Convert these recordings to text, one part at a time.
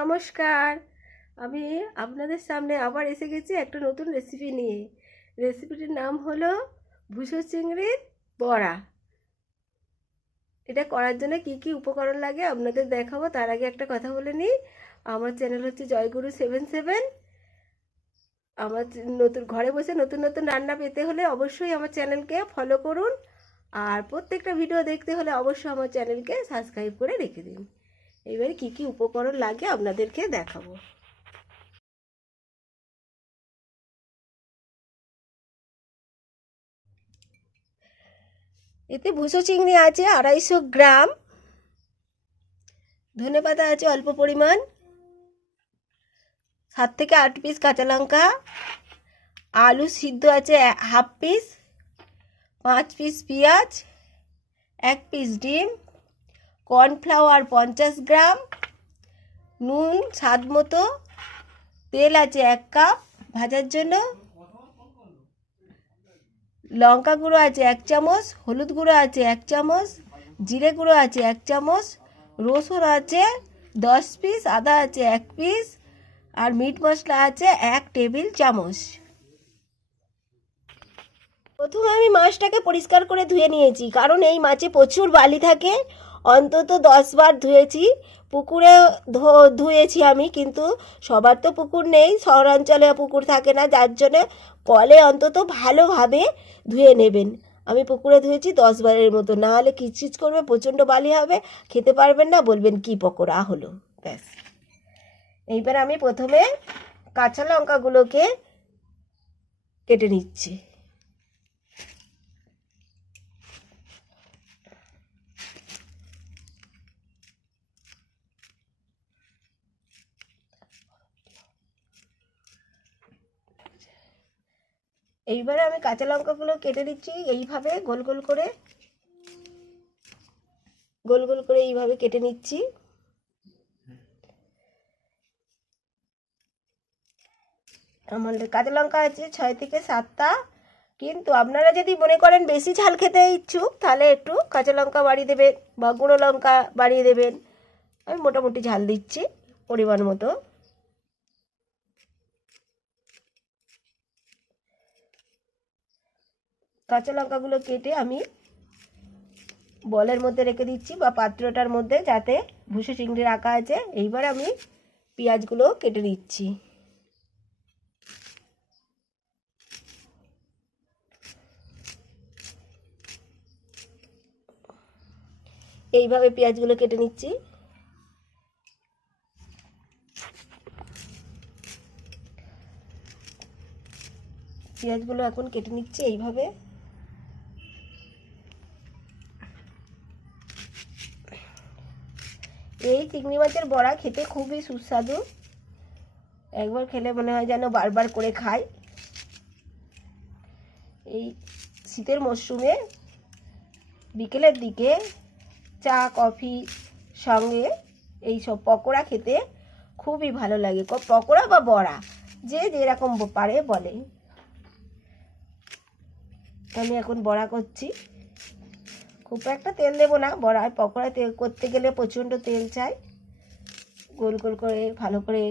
নমস্কার। আমি আপনাদের সামনে আবার এসে গেছি একটা নতুন রেসিপি নিয়ে। রেসিপিটির নাম হলো ভুসো চিংড়ির বড়া। এটা করার জন্য কি কি উপকরণ লাগে আপনাদের দেখাবো। তার আগে একটা কথা বলে নিই, আমার চ্যানেল হচ্ছে জয়গুরু 77। আমার নতুন ঘরে বসে নতুন নতুন রান্না পেতে হলে অবশ্যই আমার চ্যানেলকে ফলো করুন, আর প্রত্যেকটা ভিডিও দেখতে হলে অবশ্যই আমার চ্যানেলকে সাবস্ক্রাইব করে রেখে দিন। এবারে কি কি উপকরণ লাগে আপনাদেরকে দেখাবো। এতে ভুসো চিংড়ি আছে 250 গ্রাম, ধনেপাতা আছে অল্প পরিমাণ, 7 থেকে 8 পিস কাঁচা লঙ্কা, আলু সিদ্ধ আছে হাফ পিস, 5 পিস পেঁয়াজ, 1 পিস ডিম, কর্নফ্লাওয়ার 50 গ্রাম, নুন স্বাদ মতো, তেল আছে 1 কাপ ভাজার জন্য, লঙ্কা গুঁড়ো আছে 1 চামচ, হলুদ গুঁড়ো আছে 1 চামচ, জিরে গুঁড়ো আছে 1 চামচ, রসুন আছে 10 পিস, আদা আছে 1 পিস, আর মিট মশলা আছে 1 টেবিল চামচ। প্রথমে আমি মাছটাকে পরিষ্কার করে ধুয়ে নিয়েছি, কারণ এই মাছে প্রচুর বালি থাকে। অন্তত 10 বার ধুয়েছি। পুকুরে ধুয়েছি আমি, কিন্তু সবার তো পুকুর নেই, শহরাঞ্চলে পুকুর থাকে না, যার জন্য কলে অন্তত ভালোভাবে ধুয়ে নেবেন। আমি পুকুরে ধুয়েছি 10 বারের মতো, না হলে কিচকিচ করবে, প্রচণ্ড বালি হবে, খেতে পারবেন না, বলবেন কি পকোড়া হলো। ব্যাস। এইবার আমি প্রথমে কাঁচা লঙ্কাগুলোকে কেটে নিচ্ছি। এইবারে আমি কাঁচা লঙ্কাগুলো কেটে দিচ্ছি এইভাবে গোল গোল করে, গোল গোল করে এইভাবে কেটে নিচ্ছি। আমাদের কাঁচা লঙ্কা আছে 6 থেকে 7টা, কিন্তু আপনারা যদি মনে করেন বেশি ঝাল খেতে ইচ্ছুক, তাহলে একটু কাঁচা লঙ্কা বাড়িয়ে দেবেন বা গুঁড়ো লঙ্কা বাড়িয়ে দেবেন। আমি মোটামুটি ঝাল দিচ্ছি পরিমাণ মতো। কাঁচা লঙ্কাগুলো কেটে আমি বলের মধ্যে রেখে দিচ্ছি, বা পাত্রটার মধ্যে, যাতে ভুসো চিংড়ি রাখা আছে। এইবার আমি পেঁয়াজগুলো কেটে দিচ্ছি। এইভাবে পেঁয়াজগুলো কেটে নিচ্ছি। পেঁয়াজগুলো এখন কেটে নিচ্ছি এইভাবে। এই চিংড়ি মাছের বড়া খেতে খুবই সুস্বাদু, একবার খেলে মনে হয় যেন বারবার করে খাই। এই শীতের মরশুমে বিকেলের দিকে চা কফি সঙ্গে এই সব পকোড়া খেতে খুবই ভালো লাগে। পকোড়া বা বড়া, যে যেরকম পারে বলে। আমি এখন বড়া করছি। খুব একটা তেল দেবো না, বড়ায় পকোড়া তেল করতে গেলে প্রচণ্ড তেল চাই। গোল গোল করে ভালো করে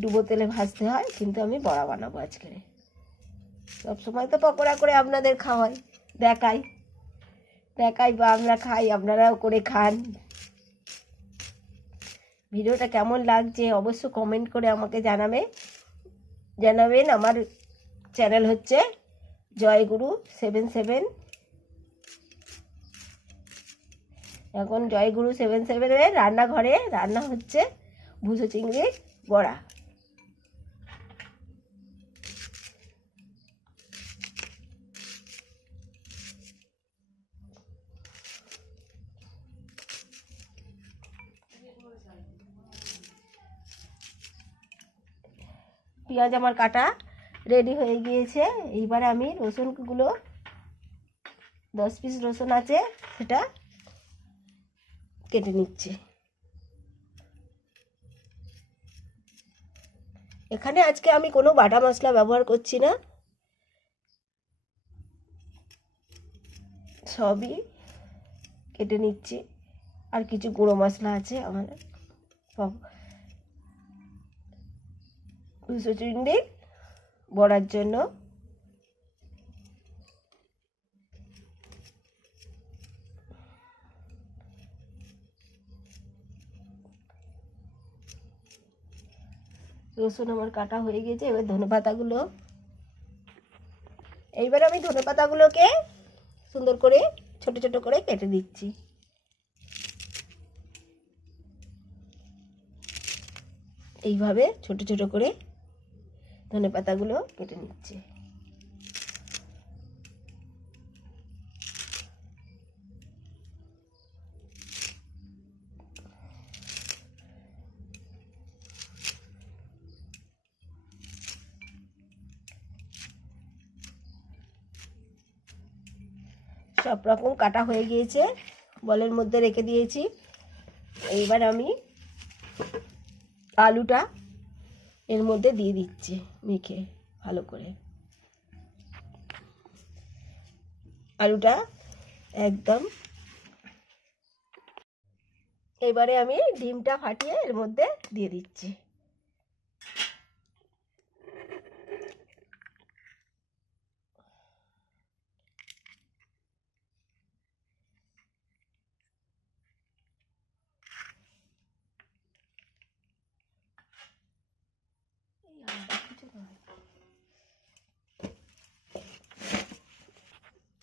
ডুবো তেলে ভাজতে হয়, কিন্তু আমি বড়া বানাবো আজকে। সবসময় তো পকোড়া করে আপনাদের খাওয়াই, দেখাই বা আমরা খাই, আপনারাও করে খান। ভিডিওটা কেমন লাগছে অবশ্য কমেন্ট করে আমাকে জানাবেন। আমার চ্যানেল হচ্ছে জয়গুরু 77। এখন জয়গুরু 77-এর রান্নাঘরে রান্না হচ্ছে ভুসো চিংড়ির বড়া। পেঁয়াজ আমার কাটা রেডি হয়ে গিয়েছে। এইবারে আমি রসুনগুলো 10 পিস রসুন আছে, সেটা কেটে নিচ্ছি। এখানে আজকে আমি কোনো বাটা মশলা ব্যবহার করছি না, সবই কেটে নিচ্ছি। আর কিছু গুঁড়ো মশলা আছে আমার, দুশো চিংড়ি বড়ার জন্য। রসুন আমার কাটা হয়ে গেছে। এবার ধনেপাতাগুলো, এইবার আমি ধনেপাতাগুলোকে সুন্দর করে ছোট ছোট করে কেটে দিচ্ছি। এইভাবে ছোট ছোট করে ধনেপাতাগুলো কেটে নিচ্ছি। সব রকম কাটা হয়ে গিয়েছে, বলের মধ্যে রেখে দিয়েছি। এইবার আমি আলুটা এর মধ্যে দিয়ে দিচ্ছি মেখে ভালো করে। আলুটা একদম, এবারে আমি ডিমটা ফাটিয়ে এর মধ্যে দিয়ে দিচ্ছি।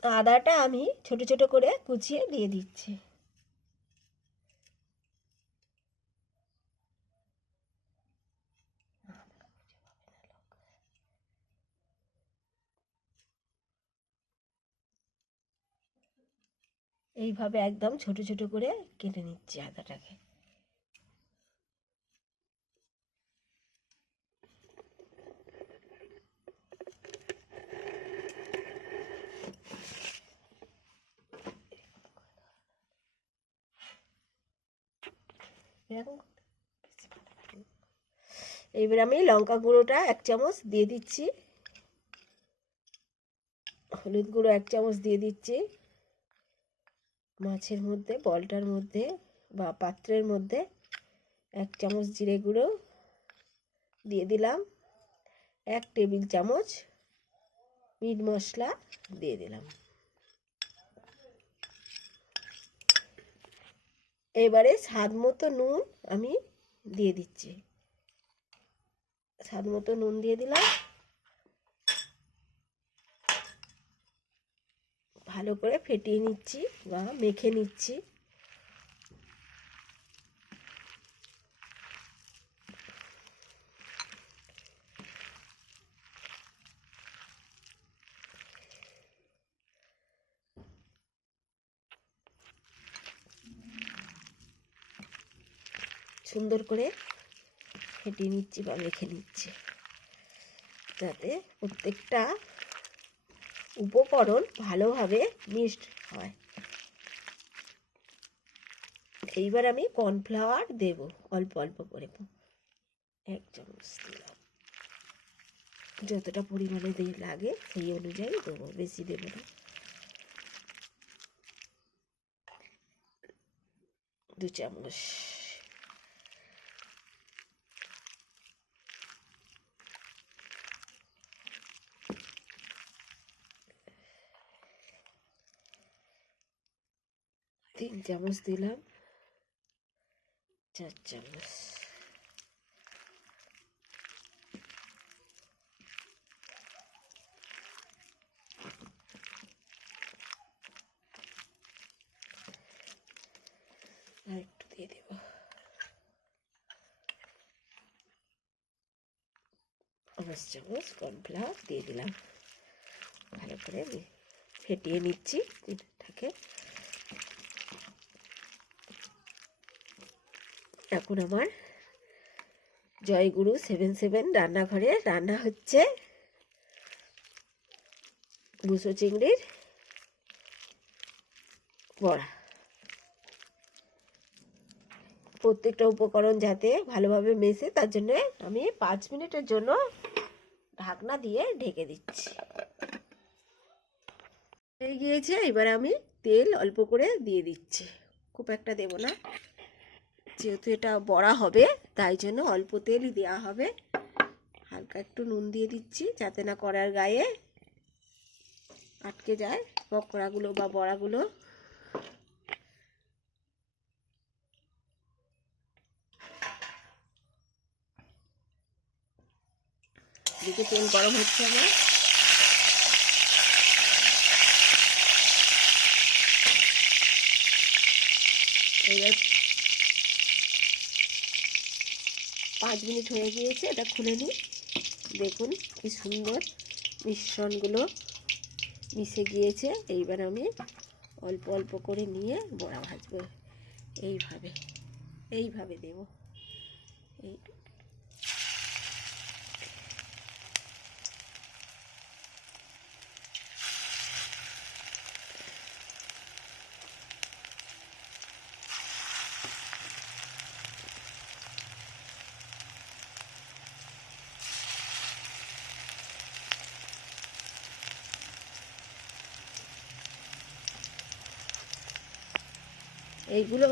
আদাটা আমি ছোট ছোট করে কুচিয়ে দিয়ে দিচ্ছি। এইভাবে একদম ছোট ছোট করে কেটে নিচ্ছি আদাটাকে। এইবার আমি লঙ্কা গুঁড়োটা 1 চামচ দিয়ে দিচ্ছি, হলুদ গুঁড়ো 1 চামচ দিয়ে দিচ্ছি। মাছের মধ্যে, বলটার মধ্যে বা পাত্রের মধ্যে 1 চামচ জিরে গুঁড়ো দিয়ে দিলাম। 1 টেবিল চামচ মিট মশলা দিয়ে দিলাম। এবারে স্বাদ মতো নুন আমি দিয়ে দিচ্ছি। স্বাদ মতো নুন দিয়ে দিলাম। ভালো করে ফেটিয়ে নিচ্ছি বা মেখে নিচ্ছি। সুন্দর করে ফেটিয়ে নিচ্ছি বা মেখে নিচ্ছি, যাতে প্রত্যেকটা উপকরণ ভালোভাবে মিক্সড হয়। এইবার আমি কর্নফ্লাওয়ার দেব অল্প অল্প করে, 1 চামচ দিলাম। যতটা পরিমাণে দিয়ে লাগে সেই অনুযায়ী দেবো, বেশি দেবো না। 2 চামচ। তিন চামচ দিলাম। 4 চামচ। আর একটু দিয়ে দেব। 5 চামচ কর্নফ্লাওয়ার দিয়ে দিলাম। ভালো করে ফেটিয়ে নিচ্ছি এটাকে। এখন আমার জয়গুরু 77 রান্নাঘরে রান্না হচ্ছে বুসো চিংড়ির বড়া। প্রত্যেকটা উপকরণ যাতে ভালোভাবে মেশে, তার জন্য আমি 5 মিনিটের জন্য ঢাকনা দিয়ে ঢেকে দিচ্ছি। হয়ে গিয়েছে। এবার আমি তেল অল্প করে দিয়ে দিচ্ছি, খুব একটা দেব না, যেহেতু এটা বড়া হবে তাই জন্য অল্প তেলই দেওয়া হবে। হালকা একটু নুন দিয়ে দিচ্ছি যাতে না কড়ার গায়ে আটকে যায় পকোড়াগুলো বা বড়াগুলো। এদিকে তেল গরম হচ্ছে আমার। এবার 5 মিনিট হয়ে গিয়েছে, এটা খুলে নিই। দেখুন কি সুন্দর মিশ্রণগুলো মিশে গিয়েছে। এইবার আমি অল্প অল্প করে নিয়ে বড়া ভাজবো। এইভাবে এইভাবে দেব। এই এইগুলো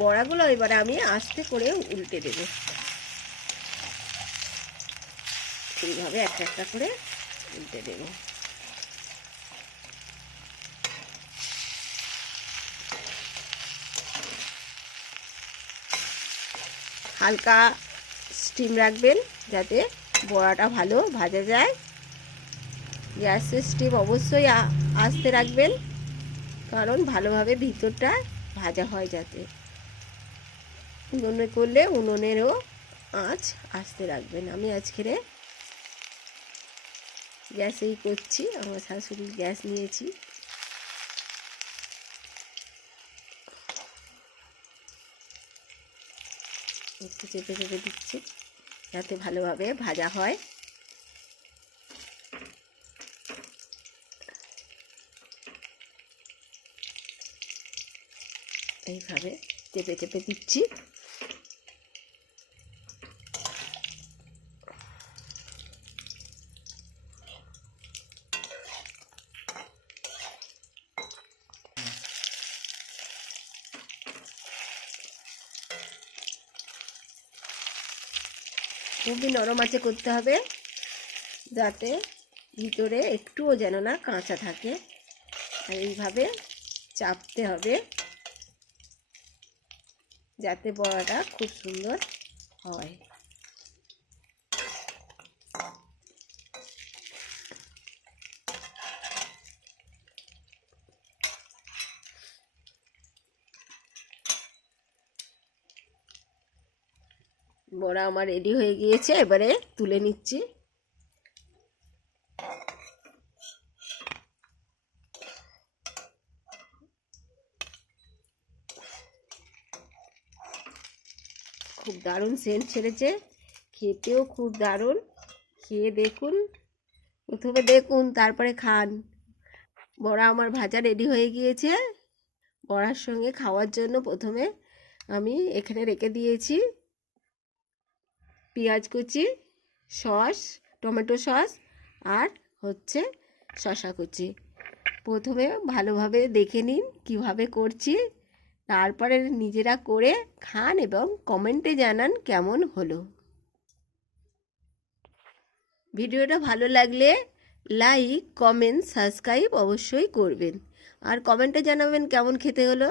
বড়াগুলো এবারে আমি আস্তে করে উল্টে দেব। এইভাবে একটা একটা করে উল্টে দেব। হালকা স্টিম রাখবেন যাতে বড়াটা ভালো ভাজা যায়। গ্যাসের স্টিম অবশ্যই আস্তে রাখবেন, কারণ ভালোভাবে ভিতরটা ভাজা হয় যাতে। উনুনে করলে উনুনেরও আঁচ আস্তে রাখবেন। আমি আজকে গ্যাসেই করছি, আমার শাশুড়ি গ্যাস নিয়েছি। একটু চেপে চেপে দিচ্ছি যাতে ভালোভাবে ভাজা হয়। এইভাবে চেপে চেপে দিচ্ছি। খুবই নরম আঁচে করতে হবে যাতে ভিতরে একটুও যেন না কাঁচা থাকে। আর এইভাবে চাপতে হবে যাতে বড়াটা খুব সুন্দর হয়। বড়া আমার রেডি হয়ে গিয়েছে, এবারে তুলে নিচ্ছি। খুব দারুণ সেন্ট ছেড়েছে, খেতেও খুব দারুণ। খেয়ে দেখুন, প্রথমে দেখুন তারপরে খান। বড়া আমার ভাজা রেডি হয়ে গিয়েছে। বড়ার সঙ্গে খাওয়ার জন্য প্রথমে আমি এখানে রেখে দিয়েছি পেঁয়াজ কুচি, সস, টমেটো সস আর হচ্ছে শসা কুচি। প্রথমে ভালোভাবে দেখে নিন কিভাবে করছি, তারপরে নিজেরা করে খান এবং কমেন্টে জানান কেমন হলো। ভিডিওটা ভালো লাগলে লাইক, কমেন্ট, সাবস্ক্রাইব অবশ্যই করবেন আর কমেন্টে জানাবেন কেমন খেতে হলো।